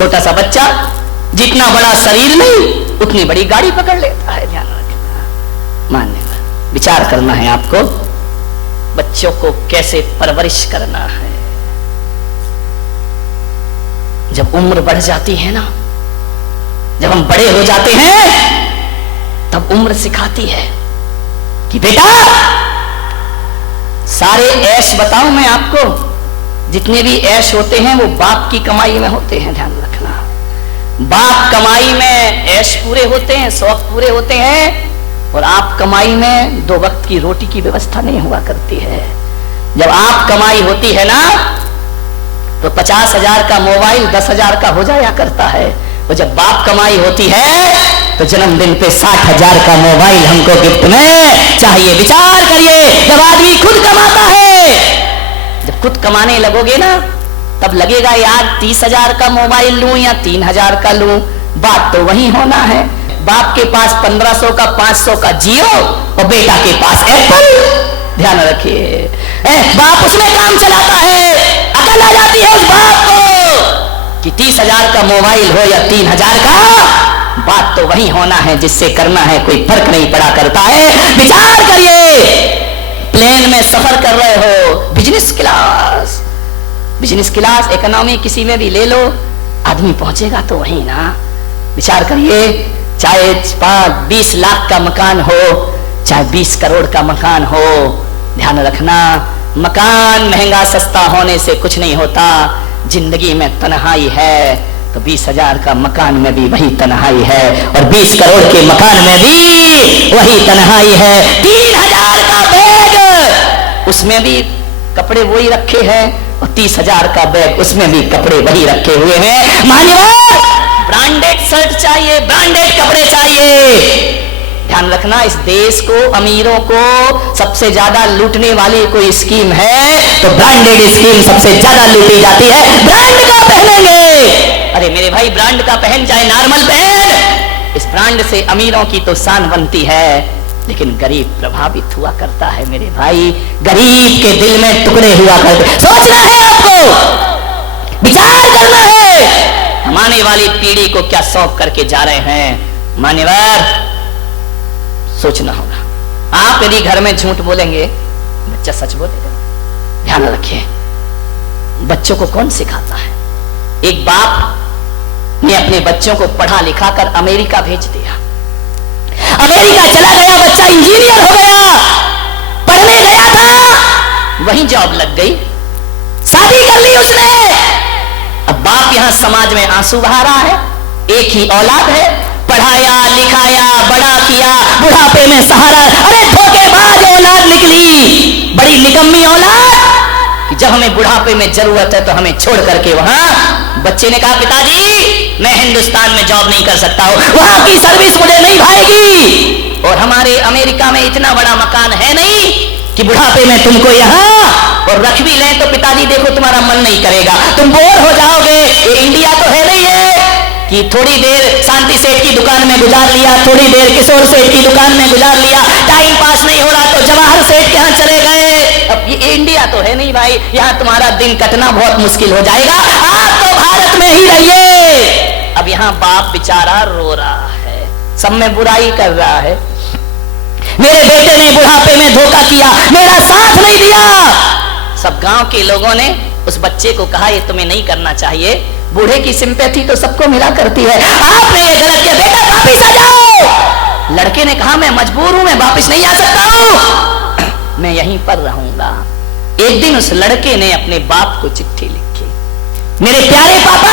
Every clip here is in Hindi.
छोटा सा बच्चा जितना बड़ा शरीर नहीं उतनी बड़ी गाड़ी पकड़ लेता है। ध्यान रखना, मानने विचार करना है आपको, बच्चों को कैसे परवरिश करना है। जब उम्र बढ़ जाती है ना, जब हम बड़े हो जाते हैं, तब उम्र सिखाती है कि बेटा सारे ऐश बताऊं मैं आपको, जितने भी ऐश होते हैं वो बाप की कमाई में होते हैं। ध्यान रखना, बाप कमाई में ऐश पूरे होते हैं, शौक पूरे होते हैं, और आप कमाई में दो वक्त की रोटी की व्यवस्था नहीं हुआ करती है। जब आप कमाई होती है ना, तो 50,000 का मोबाइल 10,000 का हो जाया करता है, और जब बाप कमाई होती है तो जन्मदिन पे 60,000 का मोबाइल हमको गिफ्ट में चाहिए। विचार करिए, जब आदमी खुद कमाता है, जब खुद कमाने लगोगे ना, तब लगेगा यार 30,000 का मोबाइल लूं या 3,000 का लूं, बात तो वही होना है। बाप के पास 1500 का 500 का जियो और बेटा के पास एप्पल। ध्यान रखिए, बाप उसमें काम चलाता है, अकल आ जाती है उस बाप को कि 30,000 का मोबाइल हो या 3,000 का, बात तो वही होना है, जिससे करना है कोई फर्क नहीं पड़ा करता है। विचार करिए, प्लेन में सफर कर रहे हो, बिजनेस क्लास इकोनॉमी किसी में भी ले लो, आदमी पहुंचेगा तो वही ना। विचार करिए, चाहे 20 लाख का मकान हो, चाहे 20 करोड़ का मकान हो, ध्यान रखना, मकान महंगा सस्ता होने से कुछ नहीं होता। जिंदगी में तन्हाई है तो 20,000 का मकान में भी वही तन्हाई है, और 20 करोड़ के मकान में भी वही तन्हाई है। 3,000 का बैग, उसमें भी कपड़े वही रखे हैं, और 30,000 का बैग, उसमें भी कपड़े वही रखे हुए हैं। मान्यवर, ब्रांडेड शर्ट चाहिए, ब्रांडेड कपड़े चाहिए। ध्यान रखना, इस देश को, अमीरों को सबसे ज्यादा लूटने वाली कोई स्कीम है तो ब्रांडेड स्कीम सबसे ज्यादा लूटी जाती है। ब्रांड का पहनेंगे, अरे मेरे भाई ब्रांड का पहन, चाहे नॉर्मल पहन, इस ब्रांड से अमीरों की तो शान बनती है, लेकिन गरीब प्रभावित हुआ करता है। मेरे भाई, गरीब के दिल में टुकड़े हुआ करते। सोचना है आपको, विचार करना है, हम आने वाली पीढ़ी को क्या सौंप करके जा रहे हैं। मान्यवर, सोचना होगा। आप यदि घर में झूठ बोलेंगे, बच्चा सच बोलेगा। ध्यान रखिए, बच्चों को कौन सिखाता है? एक बाप ने अपने बच्चों को पढ़ा लिखा कर अमेरिका भेज दिया। अमेरिका चला गया, बच्चा इंजीनियर हो गया, पढ़ने गया था, वहीं जॉब लग गई, शादी कर ली उसने। अब बाप यहां समाज में आंसू बहा रहा है, एक ही औलाद है, पढ़ाया लिखाया बड़ा किया, बुढ़ापे में सहारा। अरे धोखेबाज औलाद निकली, बड़ी निकम्मी औलाद, कि जब हमें बुढ़ापे में जरूरत है तो हमें छोड़ करके वहां। बच्चे ने कहा, पिताजी मैं हिंदुस्तान में जॉब नहीं कर सकता हूं, वहां की सर्विस मुझे नहीं भाएगी, और हमारे अमेरिका में इतना बड़ा मकान है नहीं कि बुढ़ापे में तुमको यहाँ, और रख भी लें तो पिताजी देखो तुम्हारा मन नहीं करेगा, तुम बोर हो जाओगे। ये इंडिया तो है नहीं है कि थोड़ी देर शांति सेठ की दुकान में गुजार लिया, थोड़ी देर किशोर सेठ की दुकान में गुजार लिया, टाइम पास नहीं हो रहा तो जवाहर सेठ के यहाँ चले गए। अब ये इंडिया तो है नहीं भाई, यहाँ तुम्हारा दिन कटना बहुत मुश्किल हो जाएगा, आप तो भारत में ही रहिए। अब यहाँ बाप बेचारा रो रहा है, सब में बुराई कर रहा है, मेरे बेटे ने बुढ़ापे में धोखा किया, मेरा साथ नहीं दिया। सब गांव के लोगों ने उस बच्चे को कहा, ये तुम्हें नहीं करना चाहिए, बूढ़े की सिंपैथी तो सबको मिला करती है, आपने ये गलत किया, बेटा वापिस आ जाओ। लड़के ने कहा, मैं मजबूर हूं, मैं वापिस नहीं आ सकता हूं, मैं यहीं पर रहूंगा। एक दिन उस लड़के ने अपने बाप को चिट्ठी लिखी, मेरे प्यारे पापा,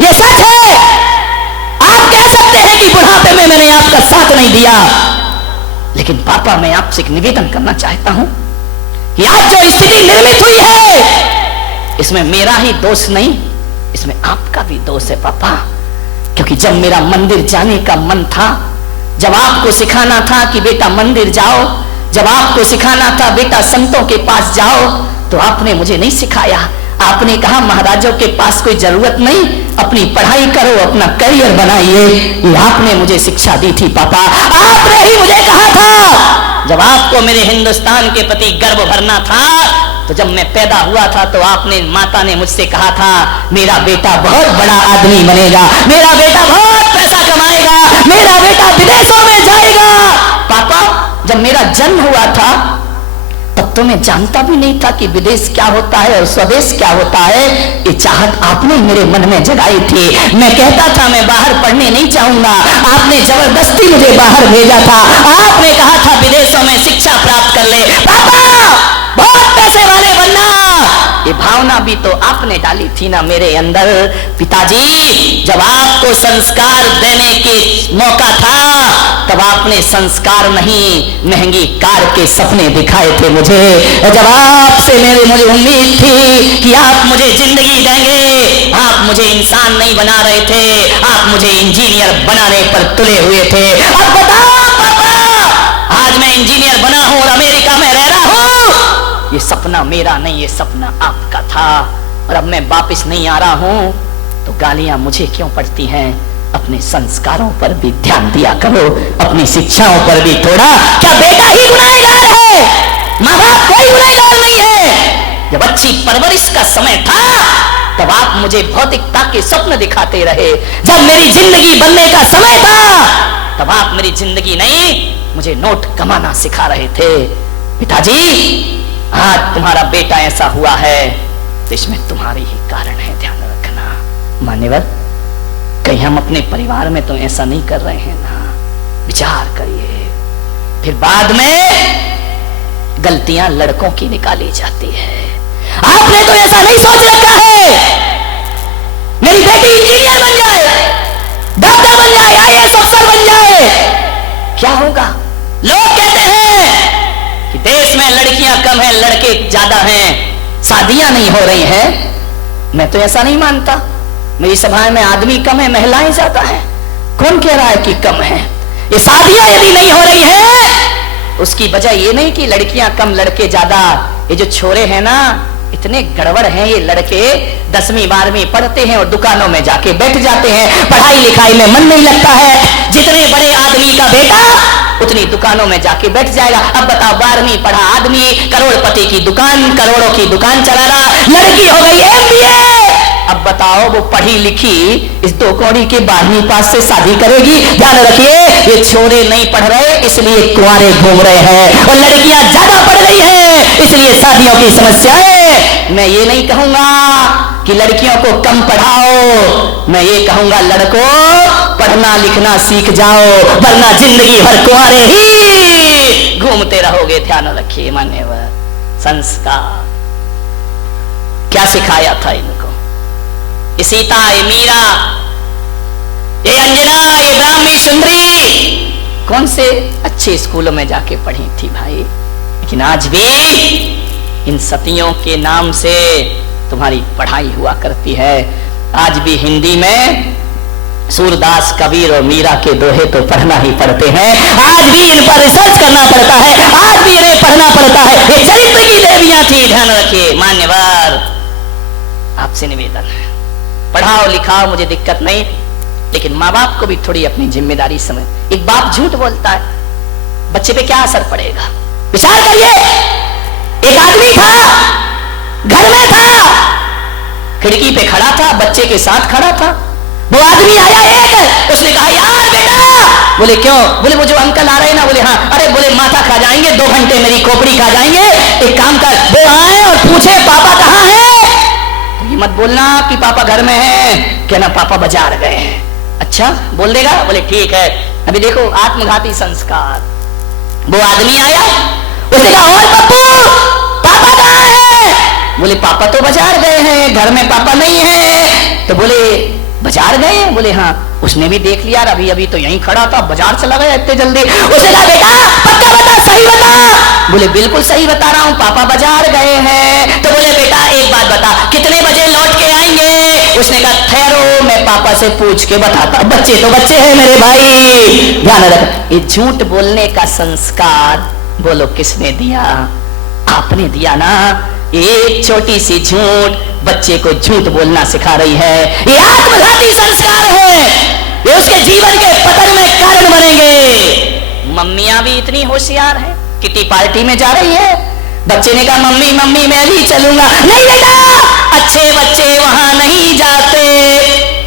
ये सच है, आप कह सकते हैं कि बुढ़ापे में मैंने आपका साथ नहीं दिया, लेकिन पापा मैं आपसे एक निवेदन करना चाहता हूं कि आज जो स्थिति निर्मित हुई है, इसमें मेरा ही दोष नहीं, इसमें आपका भी दोष है पापा। क्योंकि जब मेरा मंदिर जाने का मन था, जब आपको सिखाना था कि बेटा मंदिर जाओ, जब आपको सिखाना था बेटा संतों के पास जाओ, तो आपने मुझे नहीं सिखाया। आपने कहा महाराजों के पास कोई जरूरत नहीं, अपनी पढ़ाई करो, अपना करियर बनाइए, ये आपने मुझे शिक्षा दी थी पापा। आपने ही मुझे कहा था, जब आपको मेरे हिंदुस्तान के प्रति गर्व भरना था, तो जब मैं पैदा हुआ था तो आपने, माता ने मुझसे कहा था मेरा बेटा बहुत बड़ा आदमी बनेगा, मेरा बेटा बहुत पैसा कमाएगा, मेरा बेटा विदेशों में जाएगा। पापा, जब मेरा जन्म हुआ था तब तो मैं जानता भी नहीं था कि विदेश क्या होता है और स्वदेश क्या होता है। ये चाहत आपने मेरे मन में जगाई थी। मैं कहता था मैं बाहर पढ़ने नहीं चाहूंगा, आपने जबरदस्ती मुझे बाहर भेजा था। आपने कहा था विदेशों में शिक्षा प्राप्त कर ले, पापा बहुत पैसे वाले बनना। ये भावना भी तो आपने डाली थी ना मेरे अंदर। पिताजी, जब आपको संस्कार देने के मौका था तब आपने संस्कार नहीं, महंगी कार के सपने दिखाए थे मुझे। जब आपसे मुझे उम्मीद थी कि आप मुझे जिंदगी देंगे, आप मुझे इंसान नहीं बना रहे थे, आप मुझे इंजीनियर बनाने पर तुले हुए थे। अब बताओ पापा, आज मैं इंजीनियर बना हूं और अमेरिका में रह रहा हूं। ये सपना मेरा नहीं, ये सपना आपका था। और अब मैं वापस नहीं आ रहा हूं तो गालियां मुझे क्यों पड़ती हैं? अपने संस्कारों पर भी ध्यान दिया करो, अपनी शिक्षाओं पर भी थोड़ा। क्या बेटा ही गुनहगार है? माँ बाप कोई गुनहगार नहीं है। जब अच्छी परवरिश का समय था तब आप मुझे भौतिकता के स्वप्न दिखाते रहे। जब मेरी जिंदगी बनने का समय था तब आप मेरी जिंदगी नहीं, मुझे नोट कमाना सिखा रहे थे। पिताजी, आज तुम्हारा बेटा ऐसा हुआ है तो इसमें तुम्हारी ही कारण है, ध्यान रखना। मान्यवर, कहीं हम अपने परिवार में तो ऐसा नहीं कर रहे हैं ना? विचार करिए। फिर बाद में गलतियां लड़कों की निकाली जाती है। आपने तो ऐसा नहीं सोच रखा है मेरी बेटी इंजीनियर बन जाए, डॉक्टर बन जाए, आईएएस अफसर बन जाए। क्या होगा? लोग कहते हैं कि देश में लड़कियां कम हैं, लड़के ज्यादा हैं, शादियां नहीं हो रही हैं। मैं तो ऐसा नहीं मानता। मेरी सभाएं में आदमी कम है, महिलाएं ज्यादा हैं। कौन कह रहा है कि कम है? ये शादियां यदि नहीं हो रही हैं उसकी वजह ये नहीं कि लड़कियां कम लड़के ज्यादा। ये जो छोरे हैं ना, इतने गड़बड़ हैं ये लड़के। 10वीं 12वीं पढ़ते हैं और दुकानों में जाके बैठ जाते हैं, पढ़ाई लिखाई में मन नहीं लगता है। जितने बड़े आदमी का बेटा उतनी दुकानों में जाके बैठ जाएगा। अब बताओ, 12वीं पढ़ा आदमी करोड़पति की दुकान, करोड़ों की दुकान चला रहा, लड़की हो गई MBA। अब बताओ, वो पढ़ी लिखी इस 2 कौड़ी के 12वीं पास से शादी करेगी? ध्यान रखिए, ये छोरे नहीं पढ़ रहे इसलिए कुंवारे घूम रहे हैं, और लड़कियां ज्यादा पढ़ रही हैं इसलिए शादियों की समस्या है। मैं ये नहीं कहूंगा कि लड़कियों को कम पढ़ाओ, मैं ये कहूंगा लड़कों पढ़ना लिखना सीख जाओ, वरना जिंदगी भर कुंवारे ही घूमते रहोगे। ध्यान रखिए मान्यवर। संस्कार क्या सिखाया था इनको? ये सीता, ये मीरा, ये अंजना, ये ब्राह्मी सुंदरी कौन से अच्छे स्कूलों में जाके पढ़ी थी भाई? लेकिन आज भी इन सतियों के नाम से तुम्हारी पढ़ाई हुआ करती है। आज भी हिंदी में सूरदास, कबीर और मीरा के दोहे तो पढ़ना ही पड़ते हैं। आज भी इन पर रिसर्च करना पड़ता है, आज भी इन्हें पढ़ना पड़ता है। ये चरित्र की देवियां थी। ध्यान रखिए मान्यवर, आपसे निवेदन है, पढ़ाओ लिखाओ, मुझे दिक्कत नहीं, लेकिन माँ बाप को भी थोड़ी अपनी जिम्मेदारी समझ। एक बाप झूठ बोलता है, बच्चे पे क्या असर पड़ेगा? विचार करिए। एक आदमी था, घर में था, खिड़की पे खड़ा था, बच्चे के साथ खड़ा था। वो आदमी आया एक, उसने कहा यार बेटा। बोले क्यों? बोले वो जो अंकल आ रहे हैं ना। बोले हाँ। अरे बोले माथा खा जाएंगे, 2 घंटे मेरी खोपड़ी खा जाएंगे। एक काम कर, वो आए और पूछे पापा कहाँ है? तो ये मत बोलना कि पापा घर में हैं, कहना पापा बाजार गए हैं। अच्छा बोल देगा? बोले ठीक है। अभी देखो आत्मघाती संस्कार। वो आदमी आया, उसने कहा और पप्पू पापा कहाँ है? बोले पापा तो बाजार गए हैं, घर में पापा नहीं है। तो बोले बाजार गए हैं? बोले हाँ। उसने भी देख लिया, अभी अभी तो यहीं खड़ा था, बाजार चला गया इतने जल्दी। उसने कहा बेटा पक्का बता, सही बता। बोले बिल्कुल सही बता रहा हूँ, पापा बाजार गए हैं। तो बोले बेटा एक बात बता, कितने बजे लौट के आएंगे? उसने कहा ठहरो, मैं पापा से पूछ के बताता। बच्चे तो बच्चे हैं मेरे भाई, ध्यान रख। ये झूठ बोलने का संस्कार बोलो किसने दिया? आपने दिया ना। एक छोटी सी झूठ बच्चे को झूठ बोलना सिखा रही है। ये आत्मघाती संस्कार है, ये उसके जीवन के पतन में कारण बनेंगे। मम्मियां भी इतनी होशियार हैं, किटी पार्टी में जा रही है, बच्चे ने कहा मम्मी मम्मी मैं भी चलूंगा। नहीं बेटा, अच्छे बच्चे वहां नहीं जाते।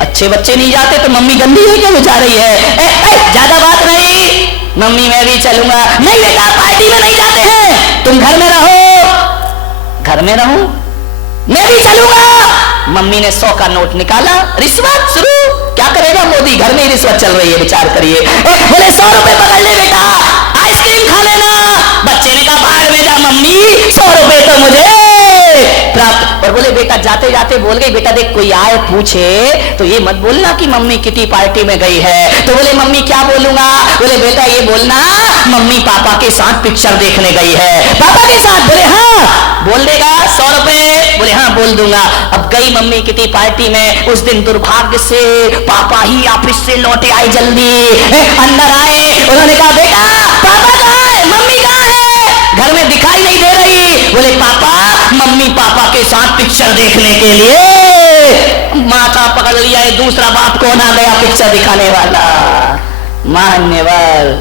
अच्छे बच्चे नहीं जाते तो मम्मी गंदी है क्यों जा रही है? ज्यादा बात नहीं, मम्मी मैं भी चलूंगा। नहीं बेटा, पार्टी में नहीं जाते हैं, तुम घर में रहो। घर में रहूं? मैं भी चलूंगा। मम्मी ने 100 का नोट निकाला, रिश्वत शुरू। क्या करेगा मोदी, घर में ही रिश्वत चल रही है, विचार करिए। बोले 100 रुपए पकड़ ले बेटा, आइसक्रीम खा लेना। बच्चे ने कहा बाहर में जा मम्मी, 100 रुपए तो मुझे प्राप्त। और बोले बेटा जाते जाते बोल गई, बेटा देख कोई आए पूछे तो ये मत बोलना कि मम्मी किटी पार्टी में गई है। तो बोले मम्मी क्या बोलूंगा? बोले बेटा ये बोलना मम्मी पापा के साथ पिक्चर देखने गई है। पापा के साथ? बोले हाँ। बोल देगा 100 रुपए? बोले हाँ बोल दूंगा। अब गई मम्मी किटी पार्टी में। उस दिन दुर्भाग्य से पापा ही ऑफिस से लौटे आए जल्दी। अंदर आए, उन्होंने कहा बेटा पापा कहाँ है, मम्मी कहाँ है? घर में दिखाई नहीं दे रही। बोले पापा मम्मी पापा के साथ पिक्चर देखने के लिए। माथा पकड़ लिया, दूसरा बाप कौन आ गया पिक्चर दिखाने वाला। मान्यवर